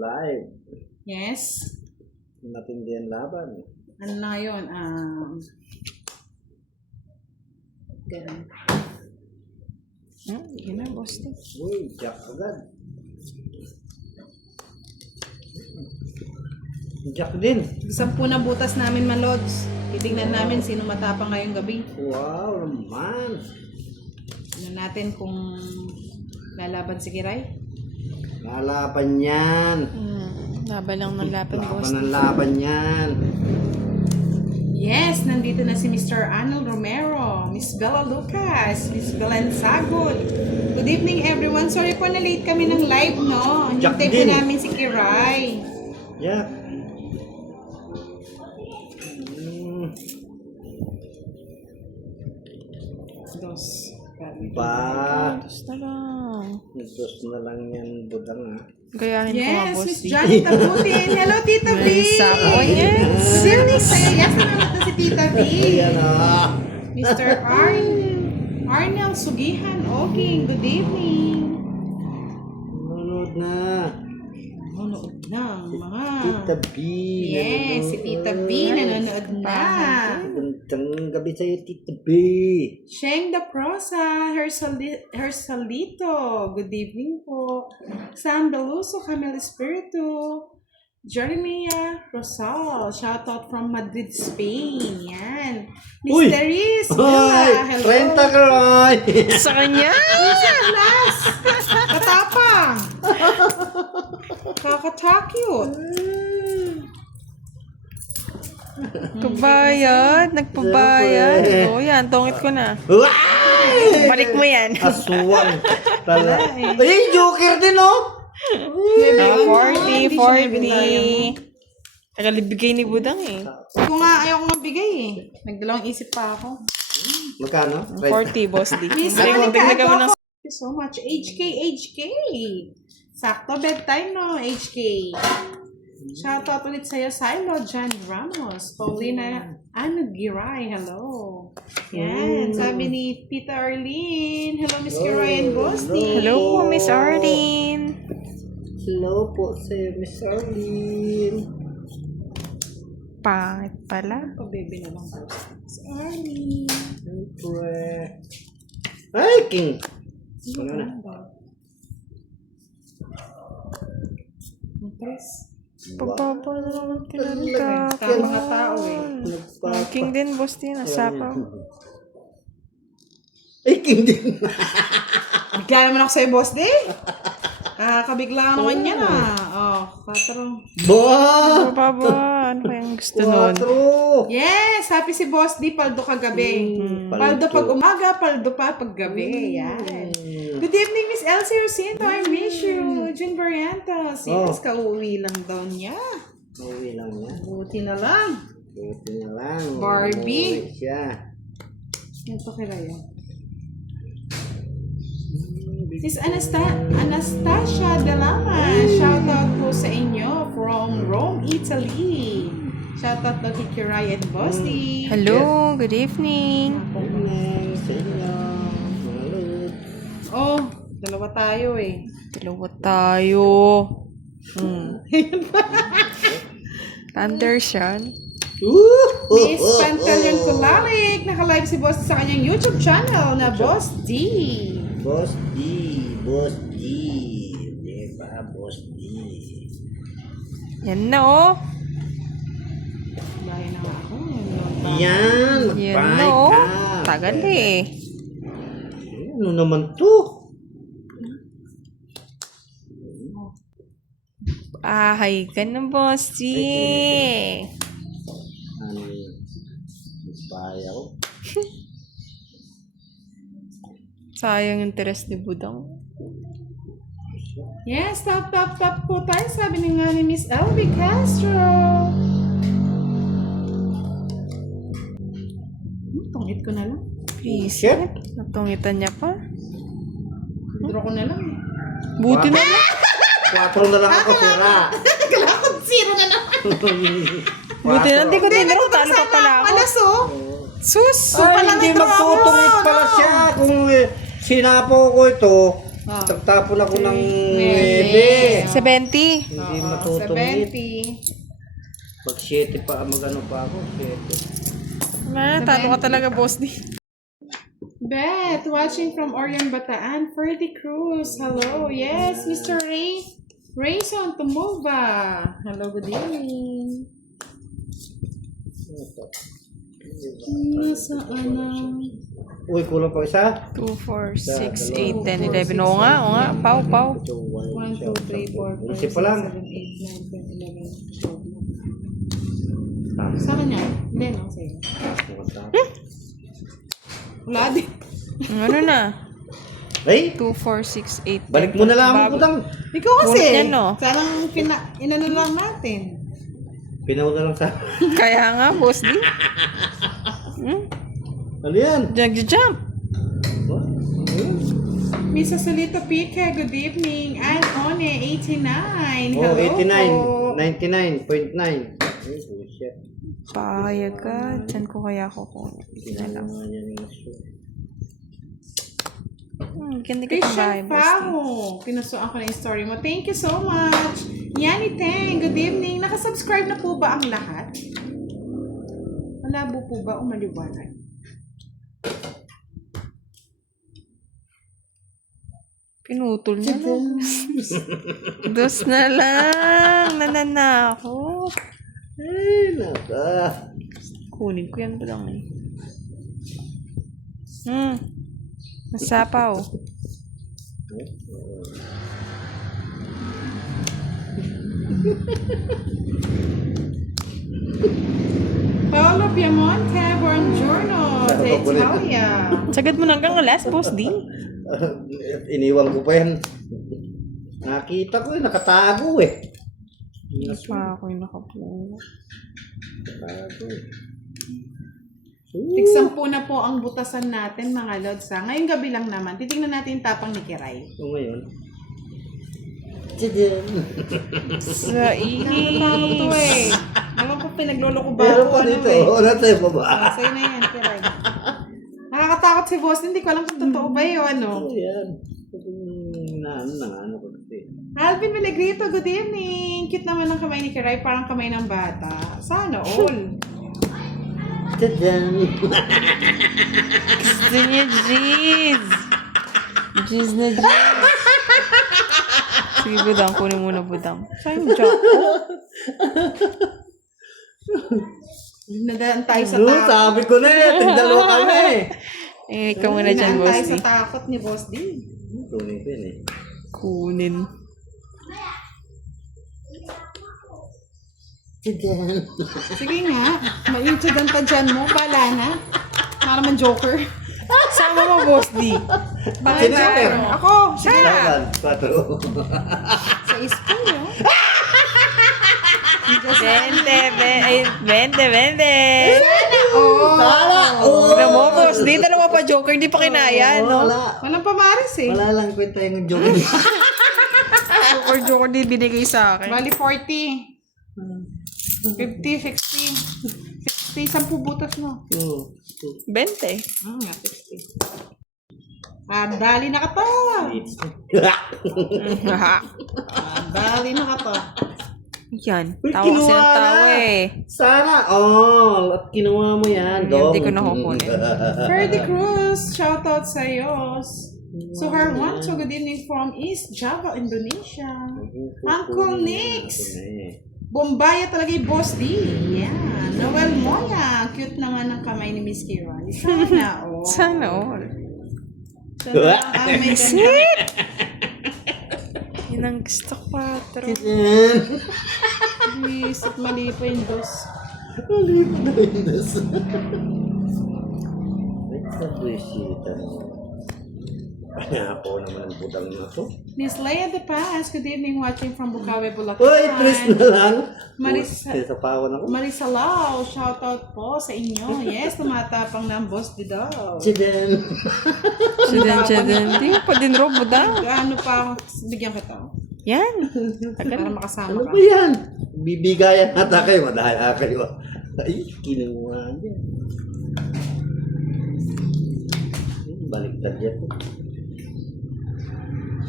Live. Yes. Matindi ang laban. Ano na yun? Ganun. Yun na, boss. Uy, jack agad. Jack din. 10 na butas namin, Malods. Titignan namin sino matapang ngayong gabi. Wow, naman. Ano natin kung lalaban si Kiray? Lalaban yan. Laban lang ng laban, boss. Laban ang laban yan. Yes, nandito na si Mr. Arnold Romero, Miss Bella Lucas, Miss Belen Sagod. Good evening, everyone. Sorry po na late kami ng live, no? Jack Hintay po din. namin si Kiray. Yeah. Dos. Ba. Basta lang. Dos na lang yan, budang ha. Gayahin ko nga, Yes, boss. Miss Johnny Tabutin. Hello, Tita B. Sako, yes. Good evening sa'yo. Yes, naman na si Tita B. Ayan ha. Mr. Arnel Sugihan Oging. Good evening. Nanonood na. Nanonood na ang mga... Tita B. Yes, si Tita B nanonood na. Magandang gabi sa'yo, Tita B. Sheng the Prosa, Hersalito. Good evening po. Sam Beluso, Camel Espiritu. Jeremiah Rosal, shoutout from Madrid, Spain. Yan. Uy! Mysteries. Hoy! Hello. 30 ka, Roy! Sa kanya! Class! Katapang! Kakatakyot! Nagpabayad. Nagpabayad. Siyempre. Oo, yan. Tungit ko na. Uy! Balik mo yan. Aswang. Tala. Ay, joker din, oh! 40, 40. Nakalibigay ni Budang eh. Ako nga, ayaw ko mabigay eh. Nagdalawang isip pa ako. Magkano? 40, boss D. Miss Balik mo, Monica bigyan mo ng... Thank you so much. HK. Sakto bedtime no, HK. Shoutout ulit sa'yo, Silo, John Ramos, Paulina Giray, hello. Yan, sabi ni Tita Arlene, hello Miss Giray and Bosti. Hello po, Miss Arlene. Hello po si Miss Arlene. Pangit pala. Pabebe na lang po. Miss Arlene. Siyempre. Ay, King! Ano na? Tres. Pagpapa na naman Tama nga tao eh. King din, boss din. Nasapaw. Ay, King din. Bigla naman ako sa'yo, boss di. Kakabigla naman yan ah. Oh, 4. Ba! Papa, ano kayang gusto nun? 4! Yes! Happy si Boss D, paldo kagabi. Paldo pag umaga, paldo pa pag gabi. Yan. Good evening, Miss Elsie Rosinto. I miss you. June Barrientos. Yes, kauwi lang daw niya. Uwi lang niya. Buti na lang. Buti na lang. Barbie. Uwi siya. Ito kaya yan. Miss Anastasia Delama, shoutout po sa inyo from Rome, Italy. Shoutout daw kay Kiray and Bosti. Hello, good evening. Morning sa inyo. Mga lods. Oh, dalawa tayo eh. Dalawa tayo. Thunder siya. Miss Pantaleon Kulalik, naka-live si Boss sa kanyang YouTube channel na Boss D. Boss D. Boss D. Diba, Boss D. Yan na oh. Bayan na nga ako. Yan. Yan Bye na oh. ka. Tagal eh. Ano naman to? Ahay ka na, boss G. Ano yun? Inspire ako. Sayang yung interest ni Budang. Yes, top po tayo. Sabi ni nga ni Miss Elvie Castro. Tungit ko na lang. Please. Shit. Natungitan niya pa. Draw ko na lang. Buti na lang. 4 na lang ako, pera. Kala ko 0 na lang. Buti na. Hindi ko tiniro. Talo pa pala ako. Alas oh. Sus! Ay, hindi magtutungit pala siya. Kung sinapo ko ito, Oh. Tapon ako ng 9. 70. Hindi matutungit. 70. Pag 7 pa, mag-ano pa ako, 7. Talo ka talaga, boss D. Beth, watching from Orion Bataan, Ferdy Cruz. Hello. Yes, Mr. Rayson Tumova. Hello, good evening. Nasaan na? Uy, kulang pa isa? 2, 4, 6, 8, 10, 11. Oo nga. Pau. 1, 2, 3, 4, 5, 6, 7, 8, 9, 10, 11, 12. Sa kanya? Hindi, no? Sa'yo. Wala din. Ano na? Ay, 2, 4, 6, 8, 10. balik mo na lang ang utang. Ikaw kasi. Ulit yan, no? Sarang inano lang natin. Pinauna lang sa... Kaya nga, boss D. Ano yan? Jump. Misa Solito Pique, good evening. And One, 89. Oh, Hello 89. po. 99.9. Ay, bullshit. Pahayag ka. Saan ko kaya kukunin? Ginagawa nga niya ng gusto. Ganda ka ng bahay, Christian boss D. Paho. Pinusuan ko na yung story mo. Thank you so much. Yani Teng, good evening. Nakasubscribe na po ba ang lahat? Malabo po ba o maliwanag? Pinutol na lang. Dos na lang. Nananako. Ay, naka. Kunin ko yan ba lang eh. Masapaw. Paolo Piamonte, buongiorno. Italia. Sagad mo na hanggang alas, boss D. Iniwan ko pa yan. Nakita ko nakatago eh. Pa ako yung nakapuno. Nakatago eh. Tigsampu na po ang butasan natin, mga lods. Ngayong gabi lang naman. Titingnan natin yung tapang ni Kiray. So ngayon. Sa Nakakatakot to eh. Ewan ko pinagloloko ba Meron ako pa ano dito. eh. Wala tayo pa ba? Sa'yo na yan, Kiray. Nakakatakot si boss. Hindi ko alam kung totoo ba yun. Ano. Ano yan? Ano ko kasi. Alvin Melegrito, good evening. Cute naman ang kamay ni Kiray. Parang kamay ng bata. Sana all. Tadam! gusto niya, Jeez. Jeez na Jeez. Sige, budang. Kunin muna, budang. Saan yung jack? Nadaan tayo sa No, takot. sabi ko na eh. Tigdalawa kami. Ikaw muna dyan, Nadaan boss tayo D. sa takot ni Boss D. Tuloy ko yun eh. Kunin. Tadam! Sige nga. Mainsudan pa dyan mo. Bala na. Para naman Joker. Sama mo, boss D. Bakit Sino Joker? yan? Ako. Laban, 4. Sa school, no? 20. Oh. Sala! Tignan mo, boss D. Dalawa pa joker. Hindi pa kinaya, no? Wala. Walang pamaris eh. Wala lang kwenta yung joke. Joker din binigay sa akin. Bali 40. 50, 60. 60, 10 butas mo. 20. Nga, 60. Dali na ka to. Dali na ka to. Yan. Uy, Tawa kasi kinuha ng tawa na. eh. Sana all. At kinuha mo yan. Hindi ko na kukunin. Ferdy Cruz, shoutout sa iyo. Suhar One, so good evening from East Java, Indonesia. Uncle Nix. Bombaya talaga yung Boss D. Yan. Noel Moya. Cute naman ang kamay ni Miss Kira. Sana all. Sana all. Sana ang may ganda. Sit! Yun ang gusto ko, 4. Please, at mali pa yung dos. Malipad na yung das. Let's appreciate mo. Ako naman ang budang na to. Miss Leia De Paz, good evening, watching from Bukawi, Bulacan. Uy, please na lang. Marisa- Sa pawan ako. Marisa Lau, shoutout po sa inyo. Yes, tumatapang na ang boss di daw. Chidan. Sudan. Hindi mo pa din robo daw. Ano pa, bigyan kita. Yan. Para makasama Ano ka. ba yan? Bibigayan ata kayo. Madaya kayo. Ay, kinuha niya. Baliktad yan.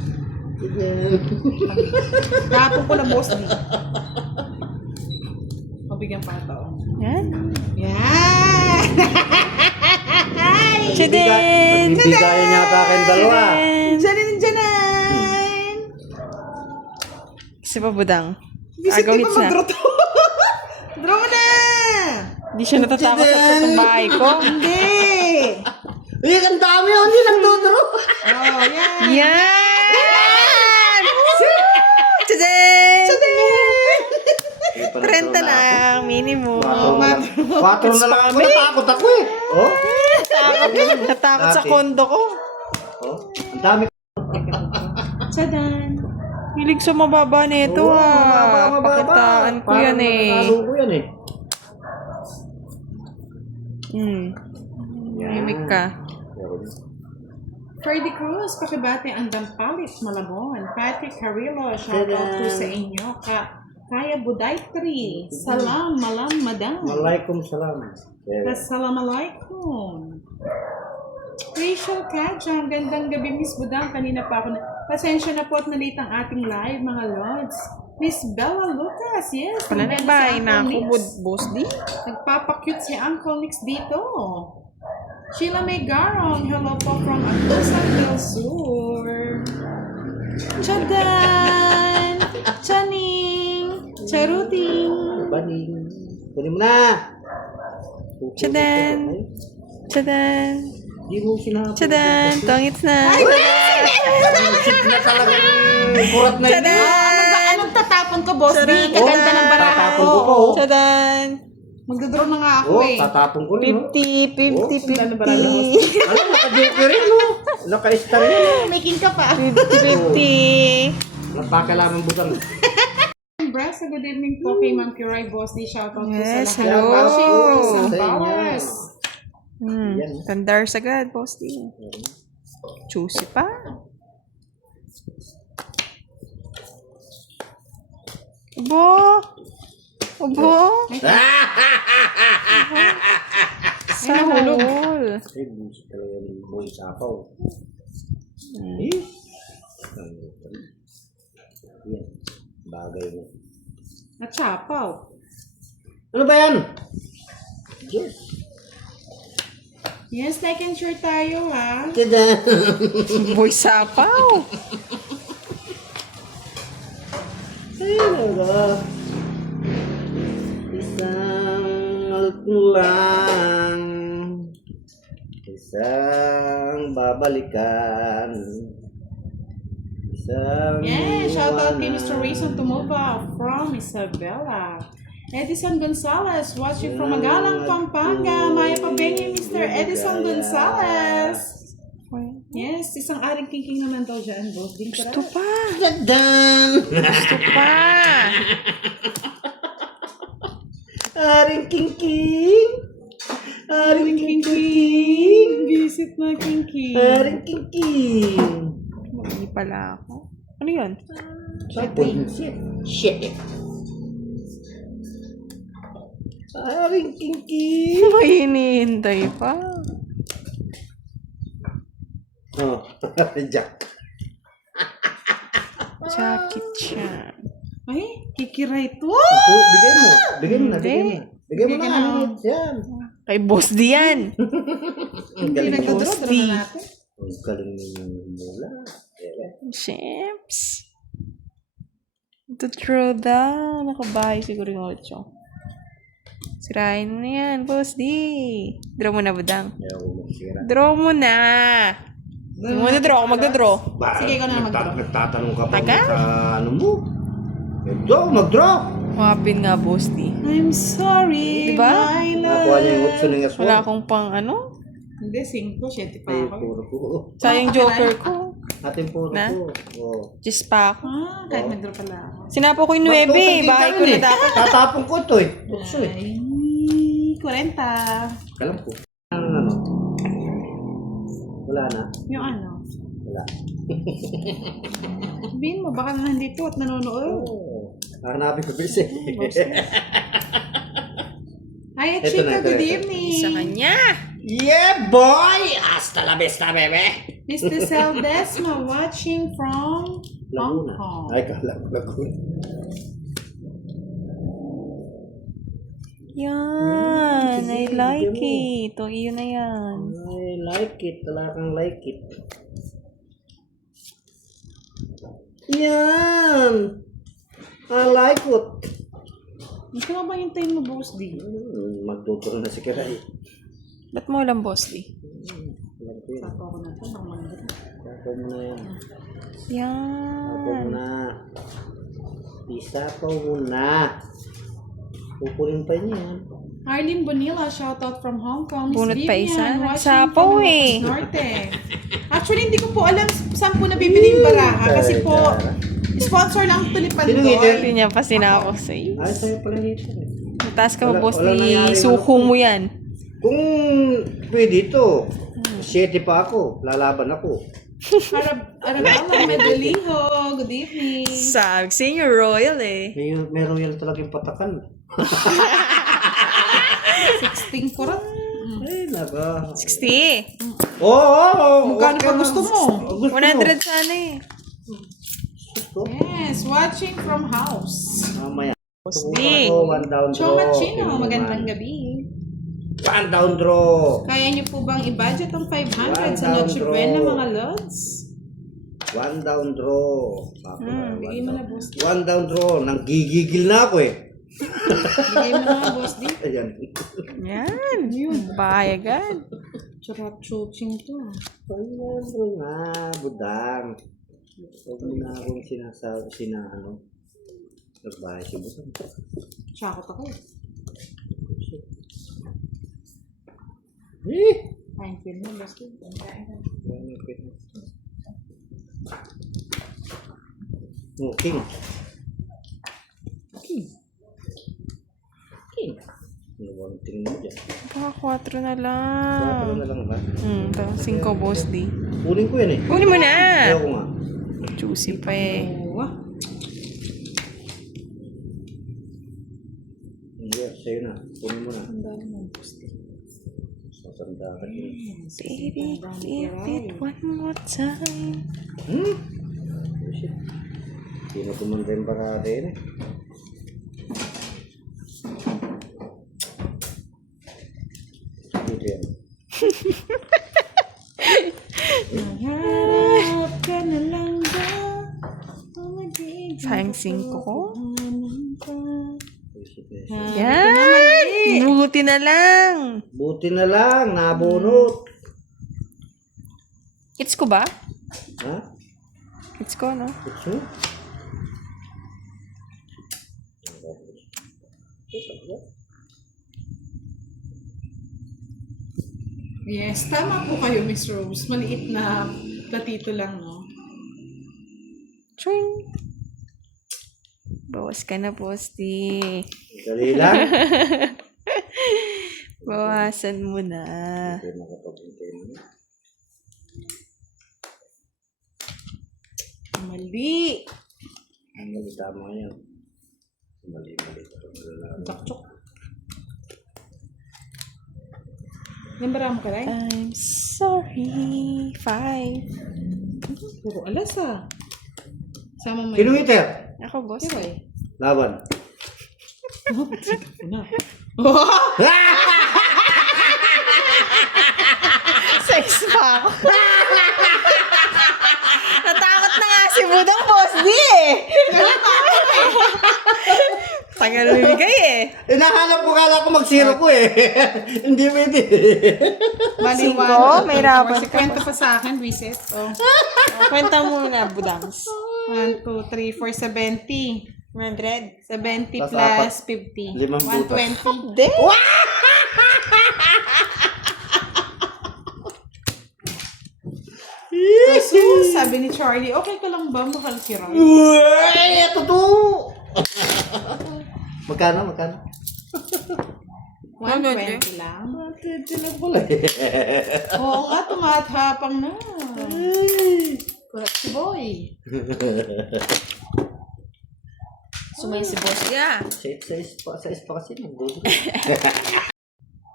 Tapon ko na boss D. Pabigyan pa ito. Yan. Yan! Chidin! Nagbigayan niya ata kayong dalawa. Diyanin, diyanin! Kasi pa budang. Visit Agaw di hits pa na. mag-draw to. Draw mo na! Hindi siya natatakot sa putong bahay ko. Hindi! Eh, ang dami yun. Hindi nagdodro. Oh, yan! Yan! Chidin! 30 lang, minimum. 4 na lang ako. Natakot ako eh. Oh? Natakot sa kondo ko. Oh? Ang dami. Tsadan! Hilig sa mababa nito Pakitaan ko yan eh. Parang ko yan eh. Mimik ka. Ferdy Cruz, pakibate ang Dampalit, Malabon. Patrick Carrillo, shoutout po sa inyo. Kaya Budaytri, salam, malam, madam. Malaikum salam. Assalamualaikum. Rachel Kaja, gandang gabi Miss Budang. Kanina pa ako na... Pasensya na po at nalit ang ating live, mga lords. Miss Bella Lucas, yes. Wala na nandyan ba? si Na Uncle ako, Nix. boss di? Nagpapakyut si Uncle Nix dito. Sheila May Garong, hello po from Agusan del Sur. Chadan! Chaning! Charuting! Baning. Kunin mo na. Chadan! Chadan! Hindi mo sinabi. Chadan! Tongits na! Shit na talagang kurat na yun. Anong tatapon ko, boss? Di, kaganda ng baraha Tatapon ko. ko po. Chadan! Magdodraw na nga ako Oh, eh. tatapon ko rin. 50, 50, 50. Ano, naka-joker rin, no? Naka-star rin. Making ka pa. 50. Napakalaman butang. Brasa, good evening po kay Ma'am Kiray Boss. Di shoutout po Yes, sa lahat. hello. Watching from Sa Sambales. Tandar sagad, boss di. Juicy pa. Ubo! Ubo! Sahol! Ay, busi talaga ng boy sapaw. Eh? Yan. Bagay mo. At sapaw. Ano ba yan? Yes. Yes, like and share tayo ha. Tada! Boy sapaw! Ay, naga. Isang lang. Isang babalikan. Isang Yeah, shoutout kay iwanan. Mr. Rayson Tumova from Isabela. Edison Gonzalez, watching from Magalang, Pampanga. Maya Pabengi, Mr. Edison Gonzalez. Yes, isang aring king naman daw dyan, boss. Din ka Gusto pa! Tadang! Gusto pa! Aring king-king! Aring King king-king! Visit na king. Aring king-king! Hindi pala ako. Ano yun? Shit! Aring king-king! May hinihintay pa. Oh, Jack. Jackie Chan. Ay, kikiray to. Ako, bigay mo. Bigay mo na, bigay mo na. Bigay mo Bigay na. na. Yan. Kay boss di yan. Ang Hindi galing mo. nagdodraw, draw na natin. Ang galing mo mula. Sheeps. Ito true daw. Nakabahay siguro yung 8. Sirain mo na yan, boss di. Draw mo na, budang. Kaya ako magsira. Draw mo na. Hindi mo na-draw. Ako magda-draw. Sige, ikaw na mag-draw. Nagtatanong ka pa Tagal? sa ano mo. Mag-draw. Mapin nga, boss di. I'm sorry, Diba? my love. Nakuha niya yung option ng S1. Wala akong pang ano. Hindi, 5, 7 pa Ay, ako. puro ko. Sayang joker ko. Atin puro Na? ko. Oh. Just pa ako. Kahit nag-draw pala ako. Sinapo ko yung 9 eh. Bahay ko na dapat. Tatapon ko ito eh. Bukso eh. Ay, 40. Kalam ko. Ang ano? Wala na. Yung ano? Wala. Sabihin mo, baka nandito at nanonood. Oh. Hanapin ko bis eh. Hi, Ito Chika, na, ito, good ito. evening. Sa kanya. Yeah, boy! Hasta la vista, bebe! Mr. Saldesma watching from Laguna. Hong Kong. Ay, kala ko Laguna. Yan. I like it. O, iyon na yan. I like it. Talagang like it. Yan! I like it. Hindi ka ba hintayin mo, Boss D? Magduduro na si Kiray. Ba't mo alam, Boss D? Alam ko yun. Sako ko na ito. Ako mo na yan. Ako Yan. mo na. Isapaw mo na. Pupunin pa niya yan. Arlene Bonilla, shoutout from Hong Kong. Miss Bunot pa isa. Vivian, watching Nagsapaw from eh. Norte. Actually, hindi ko po alam saan po nabibili yung baraha. Kasi po, sponsor lang Tulipan Sino Boy. ngiti? Hindi niya pa sinako sa'yo. Ay, sa'yo pala dito. Mataas ka mo, Wala- Boss wala D. nangyari, Suko ano mo yan. Kung pwede ito, 7 pa ako. Lalaban ako. Arabella Medaliho, good evening. Sabi, senior royal eh. Meron yan talagang patakan. 16 kurat. Ay, naka. 60. Oo! Magkano pa gusto mo? 100 sana eh. Yes, watching from house. Mamaya. Boss Kung D. ako, one down draw. Chomachino, Yun magandang naman. gabi. One down draw. Kaya niyo po bang i-budget ang 500 sa One Noche down Buena, draw. mga lods? One down draw. Bigay mo na, Boss D. One down draw. Nanggigigil na ako eh. Bigay mo na, Boss D. Ayan. Yan. Yun. Bayagan. Churat-chuching to. One down draw nga, budang. Huwag mo na akong sinahano. Nagbahay si budang. Shakot ako. Eh! Fine film mo, Boss D. Oh, king. King. Ano ba ang tingin mo dyan? Baka 4 na Bakit lang. na lang ba? Ito, 5 Boss D. Kunin ko yan eh. Kunin mo na. Ayaw ko nga. Juicy pa eh. Oo, ah. Hindi, sa'yo na. Kunin mo na. Ang dami ng Boss D. Sasanda ka yun. Baby, give it one more time. Hmm? Oh, shit. Hindi na kumanda yung baka rin eh. Dito yan. Harap ka na lang ba? Sayang 5 ko. Oh, shit, eh. Yan! Buti na lang. Buti na lang, nabunot. Hits ko ba? Ha? Hits ko, no? Kutsu? Yes, tama po kayo, Miss Rose. Maliit na platito lang, no? Ching! Bawas ka na, Boss D. Dali lang. Bawasan mo na. Hindi makapag-intay mo. Mali. Ang mali tama yan. Mali. Dakchok. Nambara mo ka rin? I'm sorry. 5. Puro alas, ah. Sama mo Sino iter? Ako, Boss. Pero eh. Laban. Una. Sex pa ako. Natakot na nga si Budang, Boss D eh. Tagal bibigay eh. Hinahanap ko, kala ko mag-zero ko eh. Hindi pwede. Bali, 5, may rabat Si kwenta pa sa akin, reset. Oh. Kwenta mo na, Budangs. 1, 2, 3, 4, 70. 100. 70 Plus plus 50. 5 butas. 120. Hindi. So, sabi ni Charlie, okay ka lang ba? Mahal si Roy. Uy! Ito to! Magkano? 120 lang. Hindi lang pala eh. Oo nga, tumathapang na. Kulat si Boy. Sumay si Boss. Yeah. Sa pa kasi nagdudo.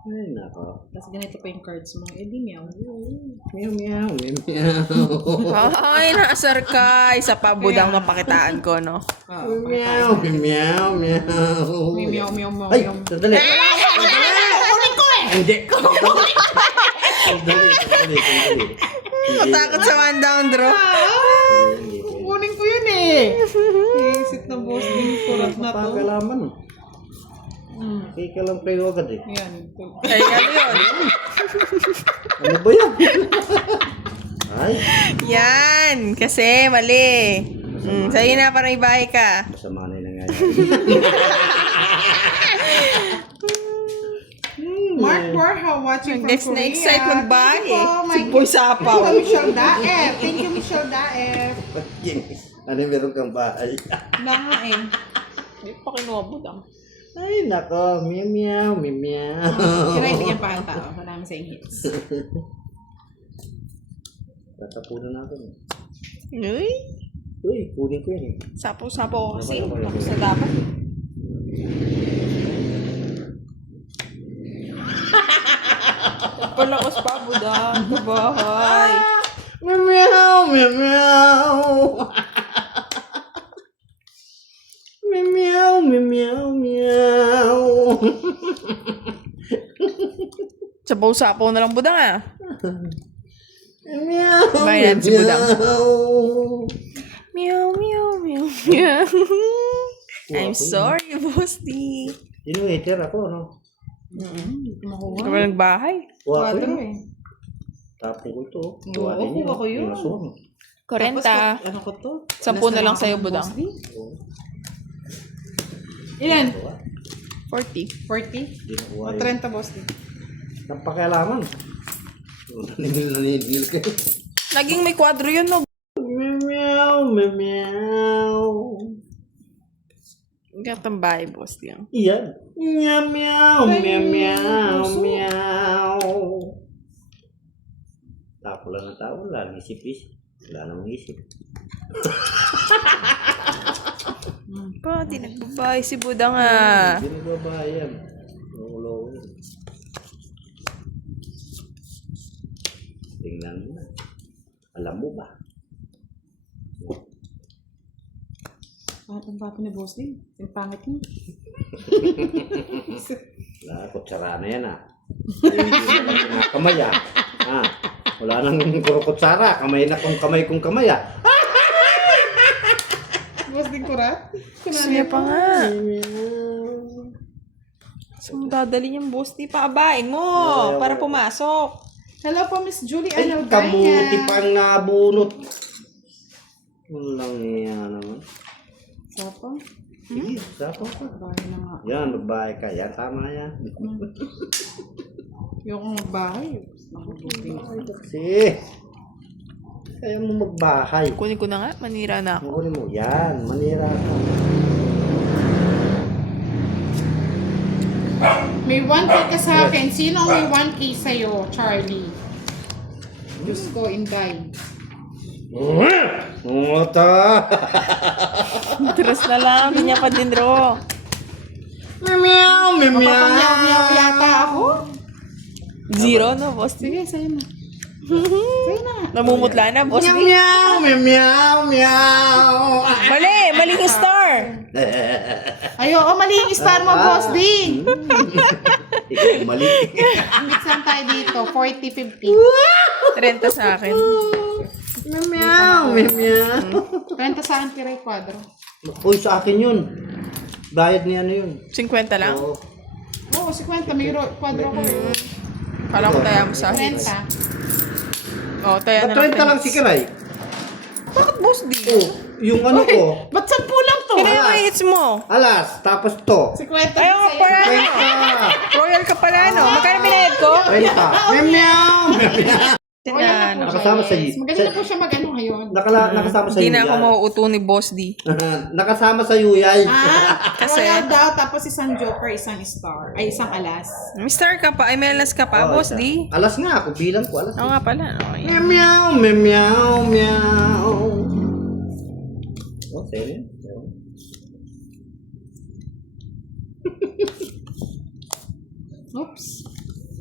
Ay, nako. Tapos ganito pa yung cards mo. Eh, di meow. Meow, meow, meow, meow. Ay, naasar ka. Isa pa budang napakitaan ko, no? Meow, meow, meow. May meow, meow, meow, Ay, meow. sandali. Kunin ko eh! Hindi. Sandali. Matakot sa one down draw. Kunin ko yun eh. Isit na boss din surat na to. Pagkalaman. Kaya ka lang kayo agad eh. Yan. Ay, ano yun? Ano ba yan? Ay, Yan, kasi mali. Sa'yo na, parang ibahay ka. masama na yung nangyayari. Mark Borja watching from Next na Korea. excite magbahay Thank you po, eh. my Si Boy Sapaw. Thank you, Michelle Daef. Thank you, Michelle Daef. Ano meron kang bahay? Na nga eh. Hindi pa kinuha budang. Ay, nako. Meow, meow, meow, meow. Sira ibigyan pa ang tao. Marami sa hits. Tatapunan natin. Uy, Uy, kunin ko yan eh. sapo-sapo ko kasi. Ako. Ako sa dapat. Palakos pa budang. Kabahay. Meow, meow, meow, meow. Meow, meow, meow, meow. Sapaw-sapaw na lang budang ah. Meow, Bayan si Budang. meow. Meow, meow, meow, meow. I'm sorry, Boss D. Sino hater ako, no? Ikaw ba nagbahay? Kuha ko Quadro yun. eh. Tapon ko ito. Oo, kuha ko yun. Korenta. Tapos, ano ko to? 10 na lang sa'yo, Budang. Ilan? 40. 40? Hindi na kuha O yun. 30 boss din. Napakialaman. Naninil kayo. Naging may kwadro yun, no? Meow, meow, meow. Ang gatang bahay, Boss D. Iyan. Meow, meow, meow, meow, meow. Tapo lang ng tao. Wala nang isip-isip. Wala nang isip. Pati nagbabahay si Budang ah. Hindi nagbabayan. Lolo yun. Tingnan mo na. Alam mo ba? Ang bago ni boss din. Yung pangit mo. Wala, kutsara na yan ah. Hindi na kamay ah. Ah, wala nang kutsara. Kamay na kung kamay ah. Boss din kurat? Suya pa nga. So, dadali yung Boss D. Paabain mo para pumasok. Hello po, Miss Julie Ay, Anal kamuti pang nabunot. Walang yan naman. Sapa? Sige, sapo ka. Bahay na nga. Yan, magbahay ka. Yan, tama yan. Yung bahay. Nakabubing. Kasi, kaya mo magbahay. Kunin ko na nga. Manira na ako. Kunin mo. Yan, manira ka. May 1K ka sa akin. Sino ang may 1K sa'yo, Charlie? Diyos ko, Inday. Mata! Tres na lang. Hindi niya pa din draw. Meow, meow, Meow yata ako. 0 no, Boss D. Sige, sa'yo na. Sa'yo na. Namumutla na, Boss D. meow, meow, meow. Mali! Maling star! Ayo, mali yung star mo, boss din. Ikaw mali. Saan tayo dito? 40, 30 sa akin. Meow, meow. 50. Renta sa akin, Piray Quadro. Uy, sa akin yun. Bayad niya ano yun. 50 lang? Oo. Oo, 50. May quadro ko. Kala ko taya mo sa hits. 30. Oh, taya na Ba't 30 lang hits. si Kiray? Bakit, Boss D? Oh, yung ano ko. Ba't 10 lang to? Kaya yung hits mo. Alas, tapos to. 50 Ayaw nga sa'yo. pala. 30. Royal ka pala, no? Magkano binayad ko? 30. Meow, meow. Tinano. Nakasama sa iyo. Magaling na po siya mag-ano ngayon. Nakasama sa Hindi iyo. na ako mauuto ni Boss D. Nakasama sa iyo, yay. Kasi- Royal daw, tapos isang joker, isang star. Ay, isang alas. Mister ka pa, ay melas ka pa, Boss D. Alas nga ako, bilang ko, alas. Oo nga pala. Okay. Meow, meow, meow. Oh, sa'yo yun. Oops.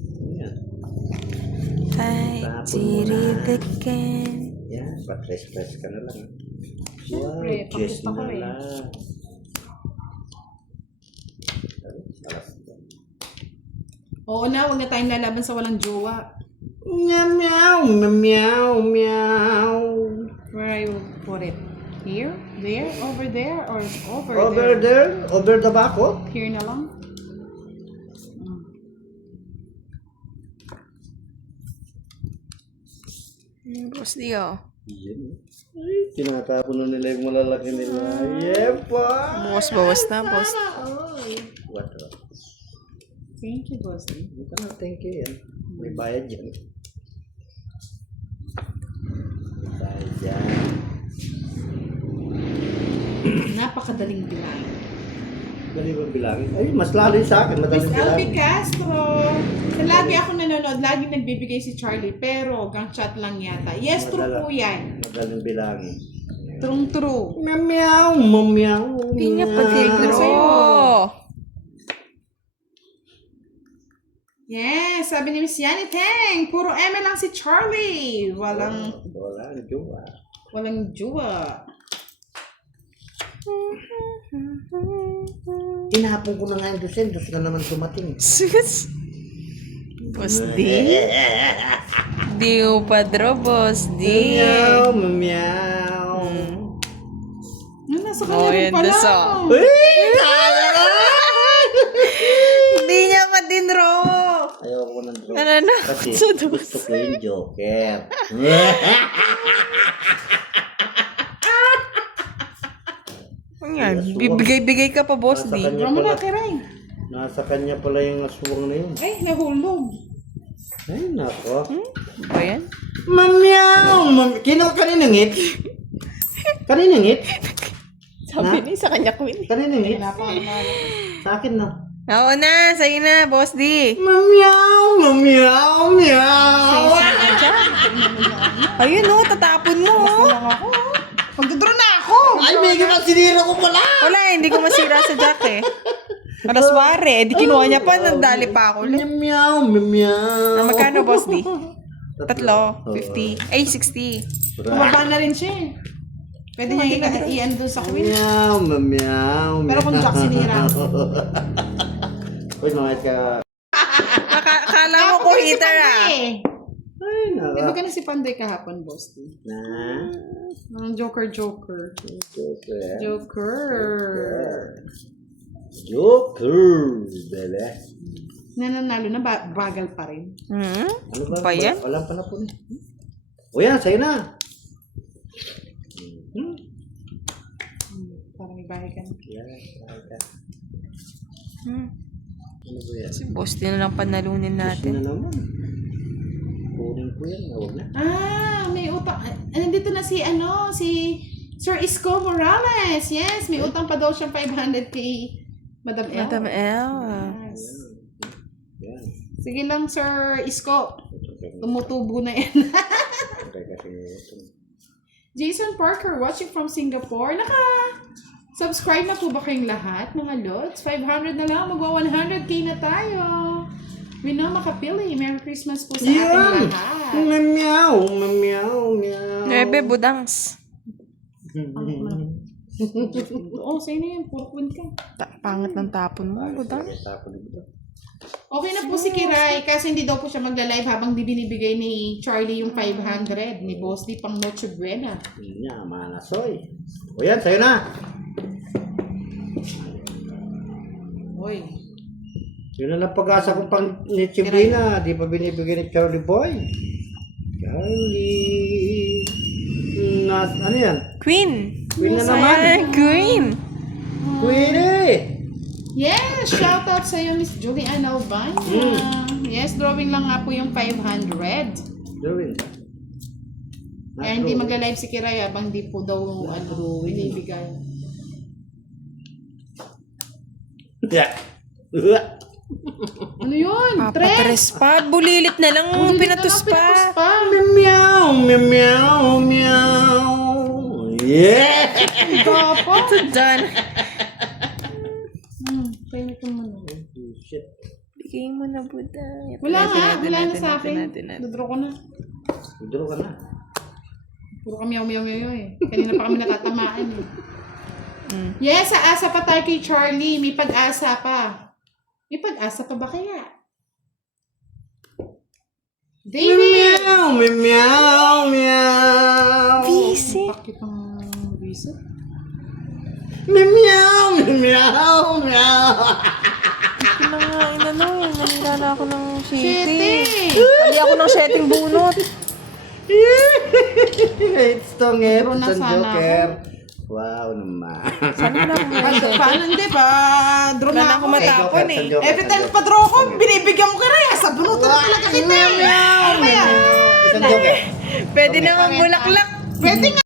Tapon mo na. Tiridikin. Yan, patres-tres ka na lang. Siyempre, Wow, Jess pakita ko na eh. lang. Oo na, huwag na tayong lalaban sa walang jowa. Meow, meow, meow, meow. Where I will put it? Here? There? Over there? Or over Over there? there, over the bako. Here na lang? Boss Dio. Yan. Ay, tinatapon na nila yung malalaki nila. Yeah, pa. Bawas na, boss. What? Thank you, Bossy. Thank you yan. May bayad yan. May bayad yan. Napakadaling bilang. Dali ba bilangin? Ay, mas lalo yung sa akin. Miss Madaling Elby bilangin. Castro. Lagi ako nanonood, lagi nagbibigay si Charlie, pero gang chat lang yata. Yes, true po yan. Madaling bilangin. True. Meow, meow. Hindi niya pa Sa'yo. tinro. Yes, sabi ni Miss Yani Teng, puro eme lang si Charlie. Walang jowa. Tinapon ko na nga yung dosen. Dos na naman tumating. Sus. Boss D. Di mo padro, Boss D. Meow, meow. Yun, nasa Oh, kanya rin yan, pala. nasa. Hindi niya pa tinro. Ayoko ng drone. Ano na? Kasi Sa dos. gusto ko yung Joker. Yan, bibigay-bigay ka pa, Boss D. Nasa kanya Draw mo pala. na, Kiray. Nasa kanya pala yung aswang na yun. Ay, nahulog. Ay, nako. Ba yan? Mamyaw! Kaninang ngit? Kaninang ngit? Sabi ni sa kanya, Queen. Kaninang ngit? Wala pa ako na. Sa akin na. Oo na, sa'yo na, Boss D. Mamyaw! Mamyaw! Meow! Ayun o, tatapon mo. oh. Magdodraw na ako. Ay, may ganang sinira ko pala! Wala, hindi ko masira sa Jack eh. Alasware, di kinuha niya pa, nandali pa ako. Mamyaw! Mamyaw! Magkano, Boss D? Tatlo, 50. Ay, 60. Bumaba na rin siya eh. Pwede niya i-ano doon sa queen. Meow! Mamyaw! Pero kung Jack sinira. Uy, mga ka... Akala mo ko heater ah. Ay, Di ba naka. ka na si Panday kahapon, Boss D? Na? Ang Joker. Joker. Joker. Bele. Nananalo na, bagal pa rin. Hmm? Ano ba? Ba yan? Walang pala po na. O yan, sa'yo na. Parang may bahay ka na. Yan, sa'yo ka. Hmm. Ano ba yan? Si Boss D na lang panalunin Gusto natin. na naman. Kunin ko yan. Huwag na. May utang. Nandito na si Sir Isko Morales. Yes, may utang pa daw siyang 500 kay Madam El. Madam L. Yes. Yan. Sige lang, Sir Isko. Tumutubo na yan. Okay, kasi ito. Jason Parker watching from Singapore. Subscribe na po ba kayong lahat, mga lods? 500 na lang. Magwa 100k na tayo. We know makapili. Merry Christmas po sa ating lahat. Meow, meow, meow. Nebe, budangs. Oo, sa'yo na yan. Puro queen ka. Pangat ng tapon mo, budang. Okay na po si Kiray kasi hindi daw po siya magla-live habang di binibigay ni Charlie yung 500 ni Boss D pang Noche Buena. Yun nga, manasoy. O yan, sa'yo na. Oy. Yun na lang pag-asa kong pang ni Chiblina. Di pa binibigay ni Charlie Boy. Charlie. Ano yan? Queen. Queen na naman. Queen. Queen Yes! Shoutout sa iyo, Miss Julian Albana. Yes, drawing lang nga po yung 500. Drawing. Kaya hindi magla-live si Kiray habang di po daw binibigay. Yeah. Ano yun? Papatres pa. Bulilit na lang. Pinatus pa. Meow, meow, meow. Yeah! Dapat. Ito done. Kaya ito mo na. Shit. Bigay mo na, budang. Wala nga. Wala na sa akin. Natin. Dodraw ko na. Draw ka na. Puro kami yaw eh. Kanina pa kami natatamaan eh. Mm. Yes, aasa pa tayo kay Charlie. May pag-asa pa. May pag-asa pa ba kaya? David! Meow, meow, meow. Busy. Bakit ang busy? Meow, meow, meow. Ito na nga, inano, nahira na ako ng Shitty! shitty. Mali ako ng shitting bunot. It's tongero Draw na sa sana Joker. Wow naman. Saan ko na ako meron? Paano hindi ba? Draw Wala na na ako ako eh. matapon eh. Every time pa-draw ko, binibigyan mo ka rin. Sa bunutan na talaga kita eh. Ano ba yan? Isang Joker. Pwede naman bulaklak. Pwede nga.